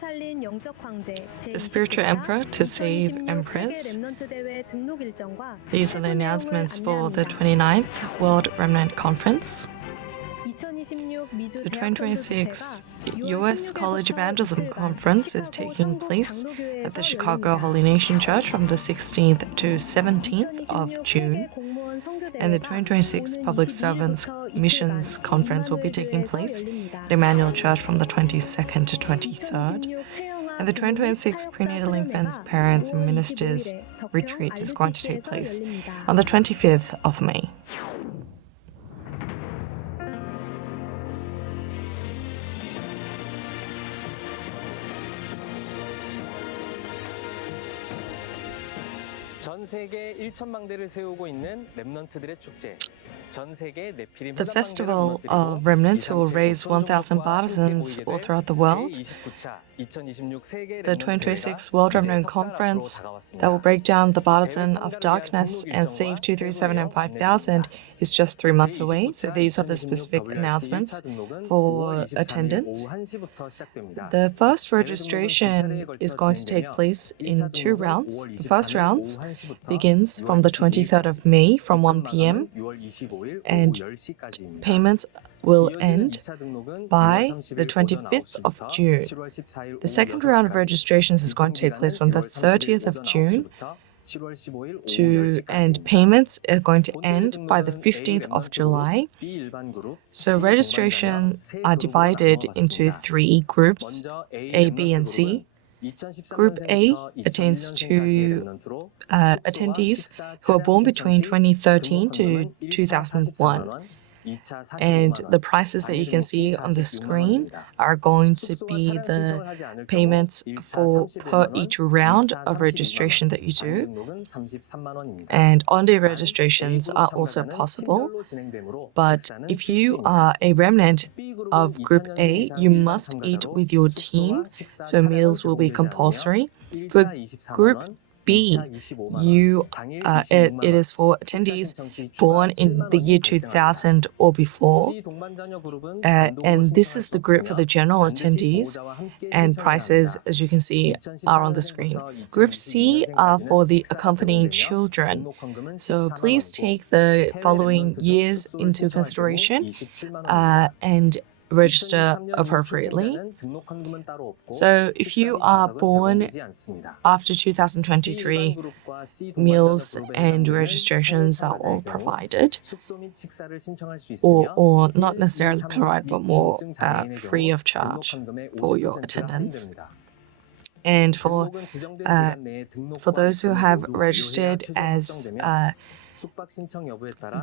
The spiritual emperor to save empress. These are the announcements for the 29th World Remnant Conference. The 2026 U.S. College Evangelism Conference is taking place at the Chicago Holy Nation Church from the 16th to 17th of June. And the 2026 Public Servants Missions Conference will be taking place at Emmanuel Church from the 22nd to 23rd. And the 2026 Prenatal Infants, Parents and Ministers Retreat is going to take place on the 25th of May. 전 세계 1천망대를 세우고 있는 렘넌트들의 축제. The Festival of Remnants who will raise 1,000 partisans all throughout the world. The 2026 World Remnant Conference that will break down the partisan of darkness and save 237 and 5,000 is just 3 months away. So these are the specific announcements for attendance. The first registration is going to take place in 2 rounds. The first round begins from the 23rd of May from 1 p.m. and payments will end by the 25th of June. The second round of registrations is going to take place from the 30th of June and payments are going to end by the 15th of July. So registrations are divided into 3 groups, A, B, and C. Group A attains to attendees who are born between 2013 to 2001. And the prices that you can see on the screen are going to be the payments for per each round of registration that you do. And on-day registrations are also possible. But if you are a remnant of Group A, you must eat with your team, so meals will be compulsory. For Group B, it is for attendees born in the year 2000 or before, and this is the group for the general attendees, and prices, as you can see, are on the screen. Group C are for the accompanying children, so please take the following years into consideration and register appropriately. So if you are born after 2023, meals and registrations are all provided, or not necessarily provided, but more free of charge for your attendance. And for those who have registered as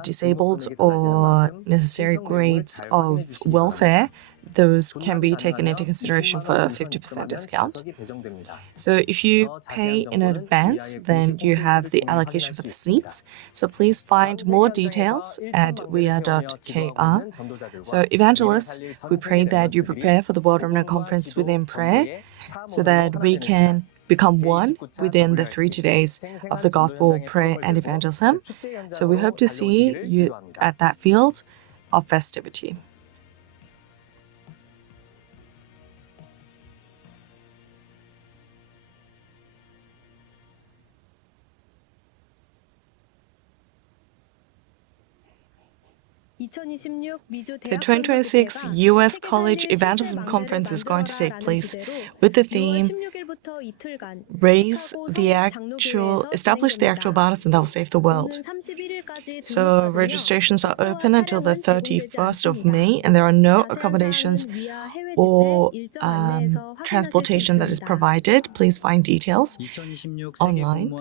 disabled or necessary grades of welfare, those can be taken into consideration for a 50% discount. So if you pay in advance, then you have the allocation for the seats. So please find more details at weare.kr. So evangelists, we pray that you prepare for the World Remnant Conference within prayer so that we can become one within the 3 days of the gospel, prayer, and evangelism. So we hope to see you at that field of festivity. The 2026 U.S. College Evangelism Conference is going to take place with the theme Establish the actual partisan that will save the world. So registrations are open until the 31st of May, and there are no accommodations or transportation that is provided. Please find details online.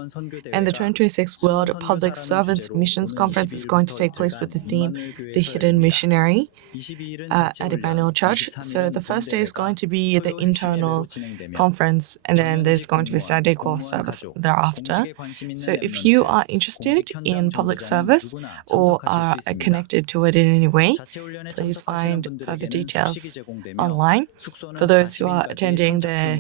And the 2026 World Public Servants Missions Conference is going to take place with the theme The Hidden Missionary at Emmanuel Church. So the first day is going to be the internal conference, and then there's going to be Saturday core service thereafter. So if you are interested in public service or are connected to it in any way, please find further details online. For those who are attending the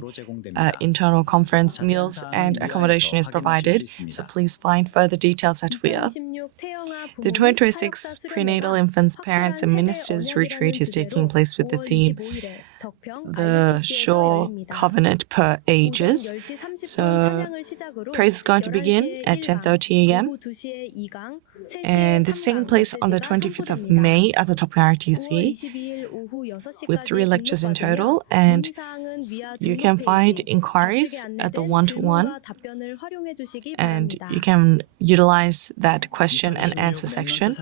internal conference, meals and accommodation is provided, so please find further details at WEAR. The 2026 Prenatal Infants, Parents and Ministers Retreat is taking place with the theme the sure covenant per ages. So praise is going to begin at 10:30 a.m. And this is taking place on the 25th of May at the Top RTC with 3 lectures in total. And you can find inquiries at the one-to-one, and you can utilize that question and answer section.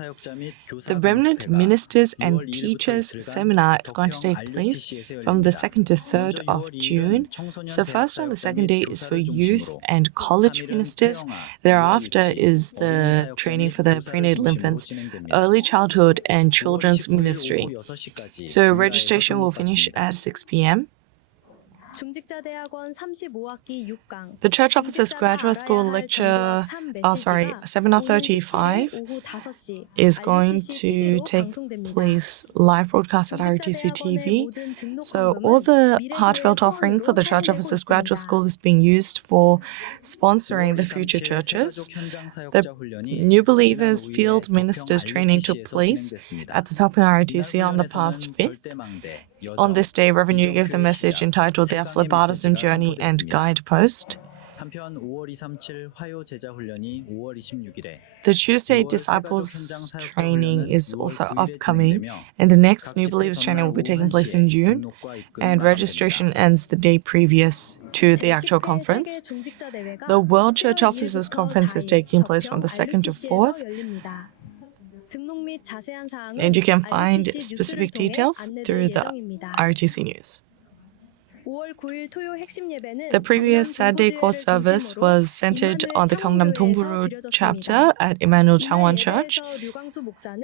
The Remnant Ministers and Teachers Seminar is going to take place from the 2nd to 3rd of June. So first on the second day is for youth and college ministers. Thereafter is the training for the prenatal infants, early childhood and children's ministry. So registration will finish at 6 p.m. The Church Officers Graduate School lecture, seminar 35 is going to take place live broadcast at RTC TV. So all the heartfelt offering for the Church Officers Graduate School is being used for sponsoring the future churches. The New Believers Field Ministers training took place at the top in RTC on the past 5th. On this day, Revenue gave the message entitled The Absolute Partisan Journey and Guidepost. The Tuesday Disciples training is also upcoming, and the next New Believers training will be taking place in June, and registration ends the day previous to the actual conference. The World Church Officers Conference is taking place from the 2nd to 4th, and you can find specific details through the RTC News. The previous Saturday core service was centered on the Gyeongnam Dongburu chapter at Emmanuel Changwon Church.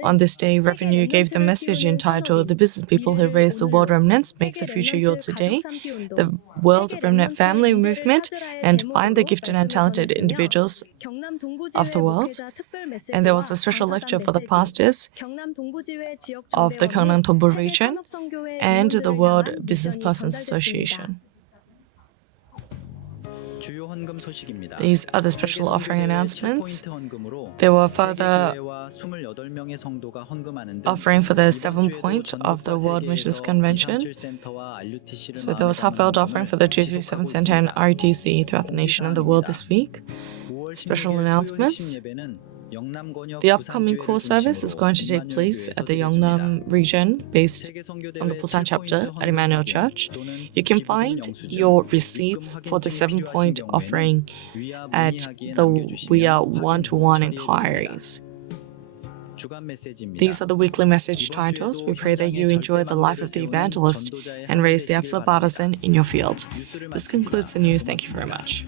On this day, Revenue gave the message entitled The Business People Who Raise the World Remnants Make the Future Yours Today, the World Remnant Family Movement, and Find the Gifted and Talented Individuals of the World. And there was a special lecture for the pastors of the Gyeongnam Dongburu region and the World Business Persons Association. These are the special offering announcements. There were further offering for the 7-point of the World Missions Convention. So there was heartfelt offering for the 237 Center and RTC throughout the nation and the world this week. Special announcements. The upcoming core service is going to take place at the Yeongnam region based on the Busan chapter at Emmanuel Church. You can find your receipts for the 7-point offering at the We Are One-to-One inquiries. These are the weekly message titles. We pray that you enjoy the life of the evangelist and raise the absolute partisan in your field. This concludes the news. Thank you very much.